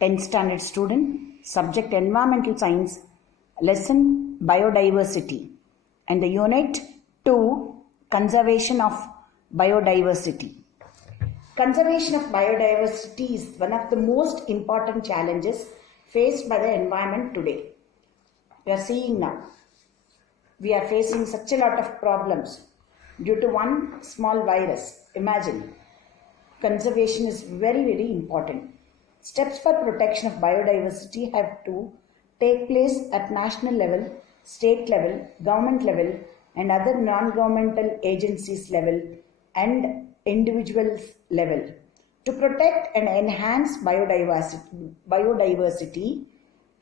10th standard student, subject Environmental Science, lesson Biodiversity, and the unit 2, Conservation of Biodiversity. Conservation of biodiversity is one of the most important challenges faced by the environment today. We are seeing now, we are facing such a lot of problems due to one small virus. Imagine, conservation is very, very important. Steps for protection of biodiversity have to take place at national level, state level, government level, and other non-governmental agencies level and individual level. To protect and enhance biodiversity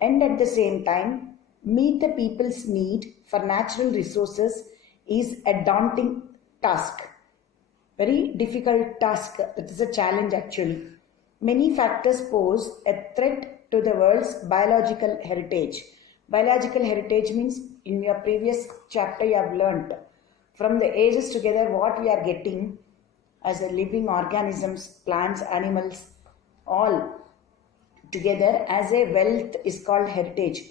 and at the same time meet the people's need for natural resources is a daunting task. Very difficult task. It is a challenge actually. Many factors pose a threat to the world's biological heritage. Biological heritage means, in your previous chapter you have learnt, from the ages together what we are getting as a living organisms, plants, animals, all together as a wealth is called heritage.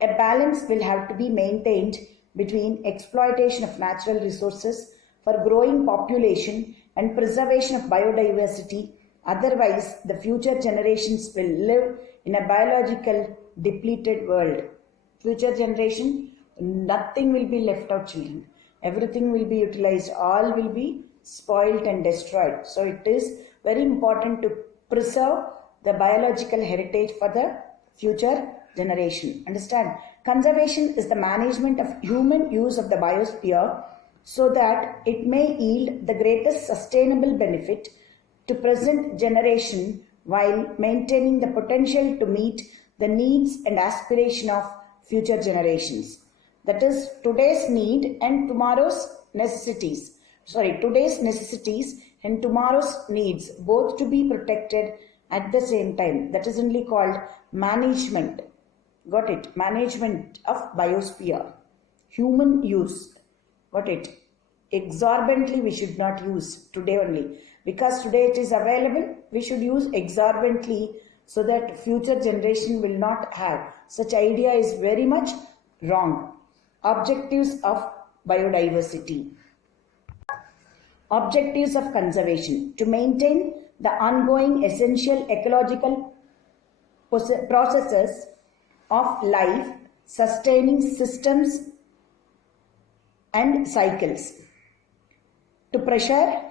A balance will have to be maintained between exploitation of natural resources for growing population and preservation of biodiversity. Otherwise, the future generations will live in a biological depleted world. Future generation, nothing will be left out, children. Everything will be utilized. All will be spoiled and destroyed. So it is very important to preserve the biological heritage for the future generation. Understand? Conservation is the management of human use of the biosphere so that it may yield the greatest sustainable benefit to present generation while maintaining the potential to meet the needs and aspiration of future generations. That is today's need and tomorrow's necessities. Today's necessities and tomorrow's needs, both to be protected at the same time. That is only called management. Got it? Management of biosphere. Human use. Got it? Exorbitantly we should not use today only. Because today it is available, we should use exorbitantly so that future generation will not have. Such idea is very much wrong. Objectives of biodiversity. Objectives of conservation: to maintain the ongoing essential ecological processes of life, sustaining systems and cycles. To preserve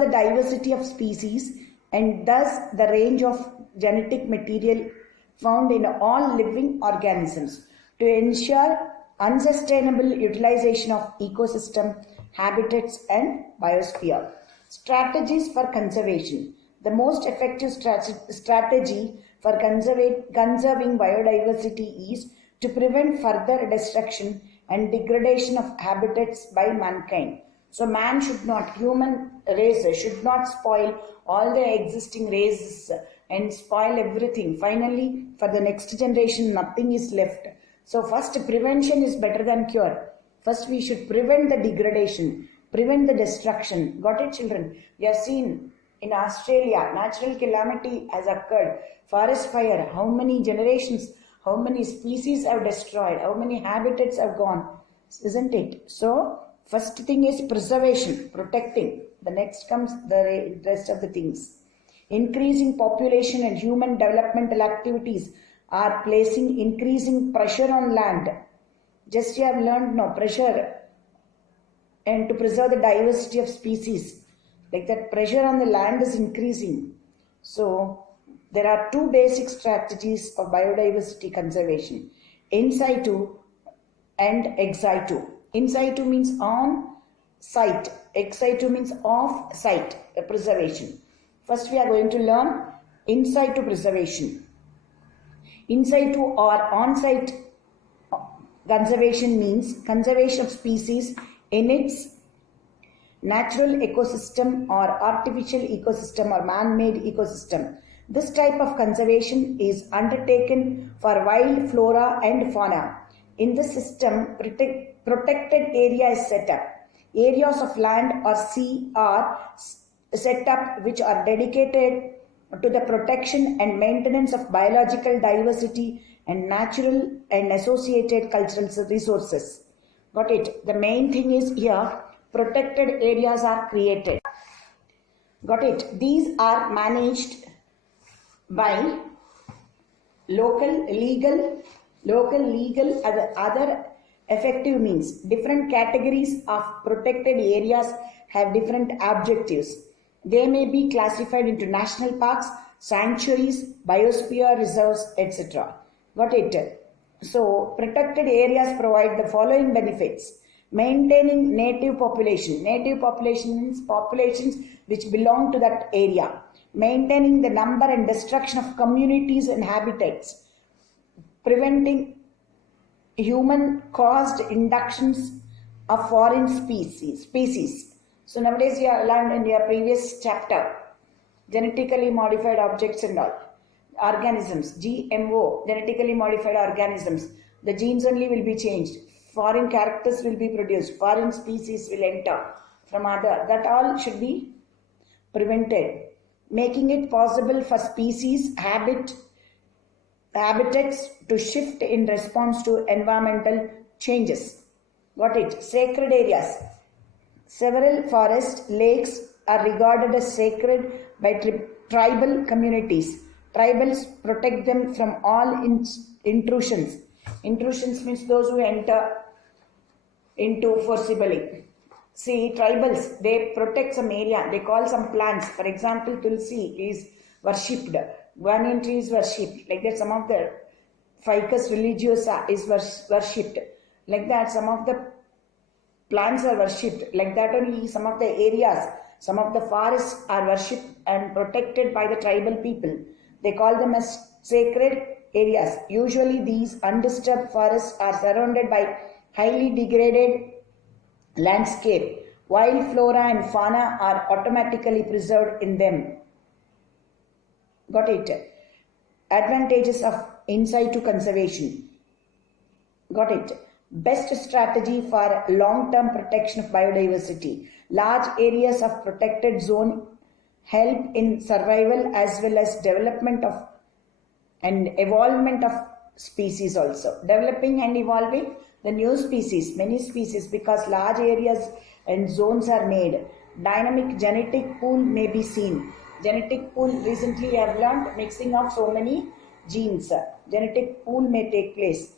the diversity of species and thus the range of genetic material found in all living organisms. To ensure unsustainable utilization of ecosystem, habitats and biosphere. Strategies for conservation. The most effective strategy for conserving biodiversity is to prevent further destruction and degradation of habitats by mankind. So man should not, human race should not spoil all the existing races and spoil everything. Finally, for the next generation, nothing is left. So first, prevention is better than cure. First, we should prevent the degradation, prevent the destruction. Got it, children? We have seen in Australia, natural calamity has occurred. Forest fire, how many generations, how many species have destroyed, how many habitats have gone, isn't it? So, first thing is preservation, protecting. The next comes the rest of the things. Increasing population and human developmental activities are placing increasing pressure on land. Just you have learned no pressure and to preserve the diversity of species. Like that pressure on the land is increasing. So there are two basic strategies of biodiversity conservation: in situ and ex situ. In situ means on site, ex situ means off site preservation. First we are going to learn in situ preservation. In situ or on site conservation means conservation of species in its natural ecosystem or artificial ecosystem or man-made ecosystem. This type of conservation is undertaken for wild flora and fauna. In this system, protected area is set up. Areas of land or sea are set up which are dedicated to the protection and maintenance of biological diversity and natural and associated cultural resources. Got it? The main thing is here, protected areas are created. Got it? These are managed by local, legal, other effective means. Different categories of protected areas have different objectives. They may be classified into national parks, sanctuaries, biosphere reserves, etc. Got it? So, protected areas provide the following benefits. Maintaining native population. Native population means populations which belong to that area. Maintaining the number and destruction of communities and habitats. Preventing human-caused inductions of foreign species. So nowadays you have learned in your previous chapter, genetically modified objects and all. Organisms, GMO, genetically modified organisms. The genes only will be changed. Foreign characters will be produced. Foreign species will enter from other. That all should be prevented. Making it possible for species, habitats to shift in response to environmental changes. Got it? Sacred areas. Several forests, lakes are regarded as sacred by tribal communities. Tribals protect them from all intrusions. Intrusions means those who enter into forcibly. See, tribals, they protect some area. They call some plants. For example, Tulsi is worshipped. Banyan tree is worshipped. Like that, some of the Ficus religiosa is worshipped. Like that, some of the plants are worshipped. Like that only, some of the areas, some of the forests are worshipped and protected by the tribal people. They call them as sacred areas. Usually these undisturbed forests are surrounded by highly degraded landscape. Wild flora and fauna are automatically preserved in them. Got it? Advantages of in situ conservation. Got it? Best strategy for long-term protection of biodiversity. Large areas of protected zone help in survival as well as development of and evolvement of species also. Developing and evolving the new species, many species, because large areas and zones are made. Dynamic genetic pool may be seen. Genetic pool, recently I have learned, mixing of so many genes. Genetic pool may take place.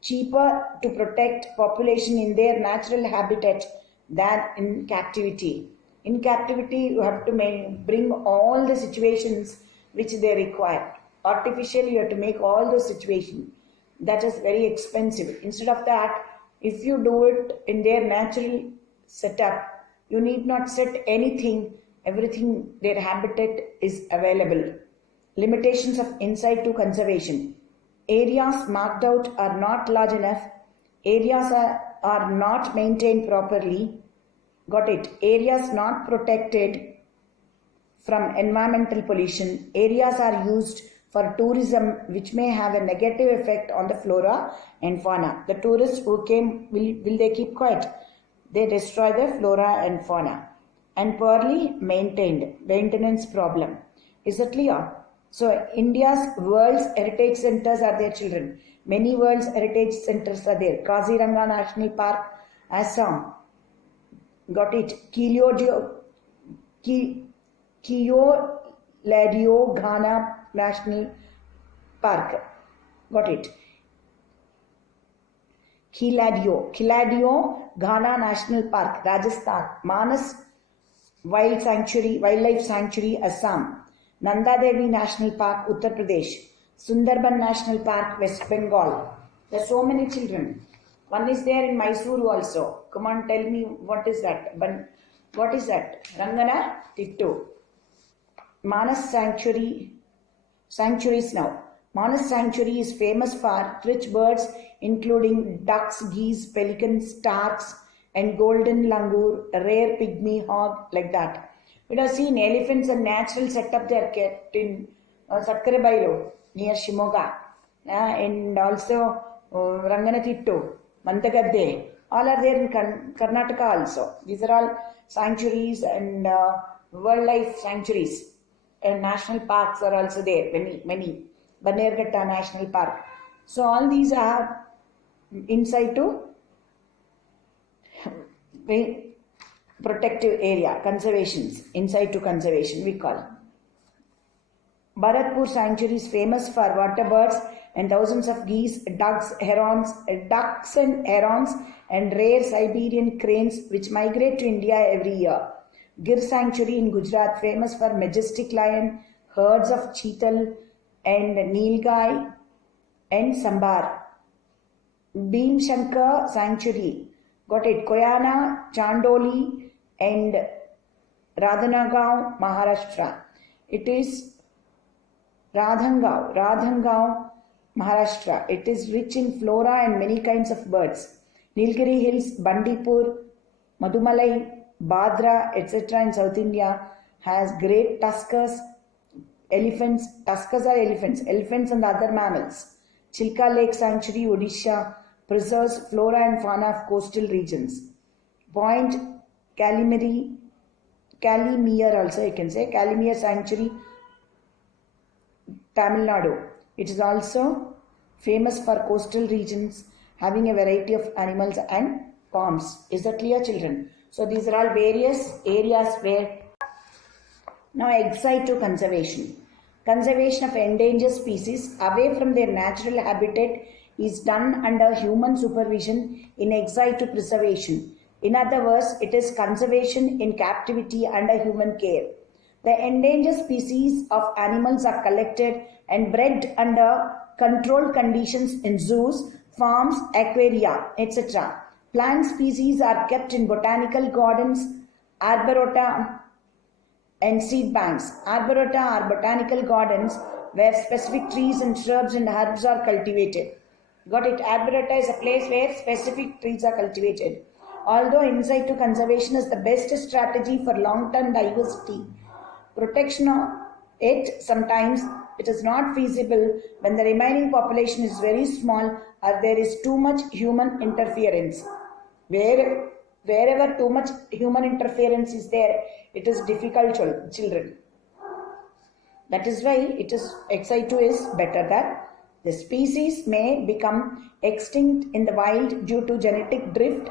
Cheaper to protect population in their natural habitat than in captivity. In captivity, you have to bring all the situations which they require. Artificially, you have to make all those situations. That is very expensive. Instead of that, if you do it in their natural setup, you need not set anything. Everything, their habitat is available. Limitations of in situ conservation. Areas marked out are not large enough. Areas are not maintained properly. Got it? Areas not protected from environmental pollution. Areas are used for tourism, which may have a negative effect on the flora and fauna. The tourists who came, will they keep quiet? They destroy the flora and fauna. And poorly maintained, maintenance problem. Is that clear? So India's World's Heritage Centers are their children. Many World's Heritage Centers are there. Kaziranga National Park, Assam. Got it? Keoladeo Ghana National Park. Got it? Keoladeo Ghana National Park, Rajasthan. Manas Wildlife Sanctuary, Assam. Nanda Devi National Park, Uttar Pradesh. Sundarban National Park, West Bengal. There are so many children. One is there in Mysuru also. Come on, tell me what is that? What is that? Rangana Tittu. Manas Sanctuaries now. Manas Sanctuary is famous for rich birds including ducks, geese, pelicans, starks, and golden langur, a rare pygmy hog, like that. We have seen elephants and natural setup they are kept in Sakkarabailu near Shimoga, and also Ranganatittu, Mantagadde. All are there in Karnataka also. These are all sanctuaries and wildlife sanctuaries. national parks are also there, many. Banerghatta National Park. So all these are inside to protective area, conservations, inside to conservation we call. Bharatpur Sanctuary is famous for water birds and thousands of geese, ducks and herons, and rare Siberian cranes which migrate to India every year. Gir Sanctuary in Gujarat, famous for majestic lion, herds of cheetal and nilgai and sambar. Bhim Shankar Sanctuary, got it, Koyana, Chandoli and Radhanagaon, Maharashtra. It is Radhangaon, Maharashtra. It is rich in flora and many kinds of birds. Nilgiri Hills, Bandipur, Madumalai, Badra, etc. in South India has great tuskers, elephants. Tuskers are elephants and other mammals. Chilka Lake Sanctuary, Odisha, preserves flora and fauna of coastal regions. Point Calimere also you can say, Calimere Sanctuary, Tamil Nadu. It is also famous for coastal regions having a variety of animals and palms. Is that clear, children? So these are all various areas where. Now ex situ conservation. Conservation of endangered species away from their natural habitat is done under human supervision in ex situ preservation. In other words, it is conservation in captivity under human care. The endangered species of animals are collected and bred under controlled conditions in zoos, farms, aquaria, etc. Plant species are kept in botanical gardens, arboreta, and seed banks. Arboreta are botanical gardens where specific trees and shrubs and herbs are cultivated. Got it? Arboreta is a place where specific trees are cultivated. Although in situ conservation is the best strategy for long-term diversity, protection of it sometimes it is not feasible when the remaining population is very small or there is too much human interference. Wherever too much human interference is there, it is difficult, children. That is why it is ex situ is better. That the species may become extinct in the wild due to genetic drift,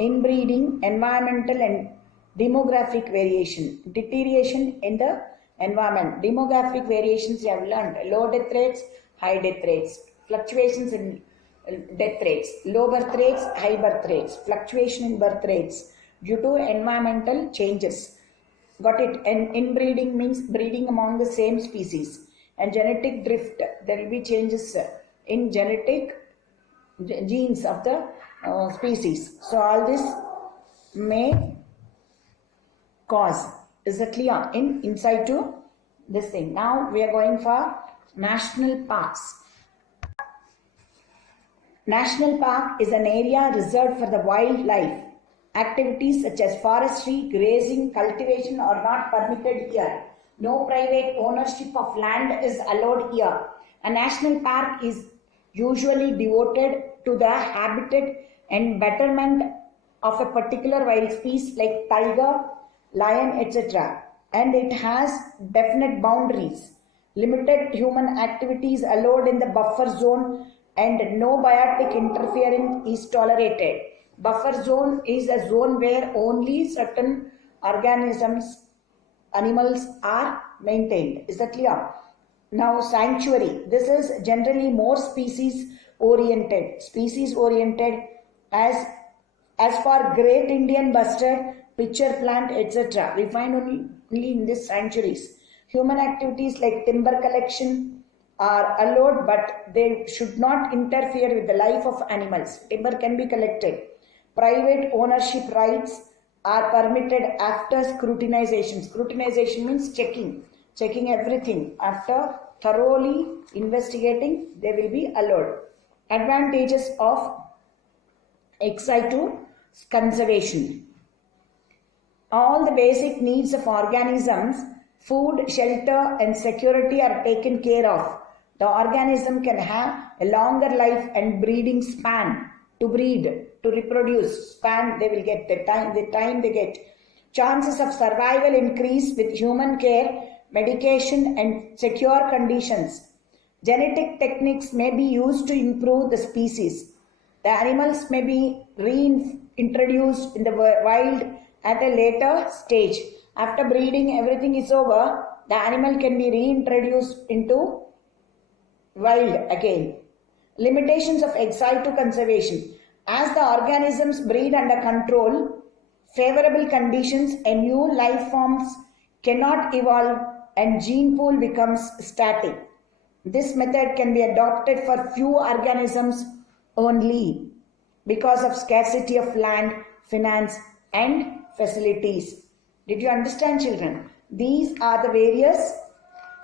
inbreeding, environmental and demographic variation, deterioration in the environment. Demographic variations you have learned: low death rates, high death rates, fluctuations in death rates, low birth rates, high birth rates, fluctuation in birth rates due to environmental changes. Got it? And inbreeding means breeding among the same species. And genetic drift, there will be changes in genetic genes of the species. So all this may cause. Is it clear? In situ this thing. Now we are going for national parks. National park is an area reserved for the wildlife. Activities such as forestry, grazing, cultivation are not permitted here. No private ownership of land is allowed here. A national park is usually devoted to the habitat and betterment of a particular wild species like tiger, lion, etc. And it has definite boundaries. Limited human activities allowed in the buffer zone and no biotic interference is tolerated. Buffer zone is a zone where only certain organisms, animals are maintained. Is that clear? Now sanctuary. This is generally more species oriented. As for great Indian bustard, pitcher plant, etc. we find only in these sanctuaries. Human activities like timber collection are allowed, but they should not interfere with the life of animals. Timber can be collected. Private ownership rights are permitted after scrutinization. Scrutinization means checking everything. After thoroughly investigating, they will be allowed. Advantages of ex situ conservation. All the basic needs of organisms, food, shelter and security are taken care of. The organism can have a longer life and breeding span to breed, to reproduce. Span they will get, the time they get. Chances of survival increase with human care medication and secure conditions. Genetic techniques may be used to improve the species. The animals may be reintroduced in the wild at a later stage. After breeding, everything is over, the animal can be reintroduced into wild again. Limitations of ex situ conservation. As the organisms breed under control, favorable conditions, and new life forms cannot evolve and gene pool becomes static. This method can be adopted for few organisms only because of scarcity of land, finance, and facilities. Did you understand, children? These are the various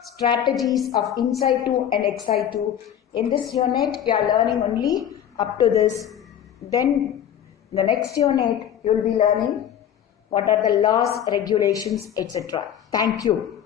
strategies of in situ and ex situ. In this unit, we are learning only up to this. Then, the next unit, you will be learning what are the laws, regulations, etc. Thank you.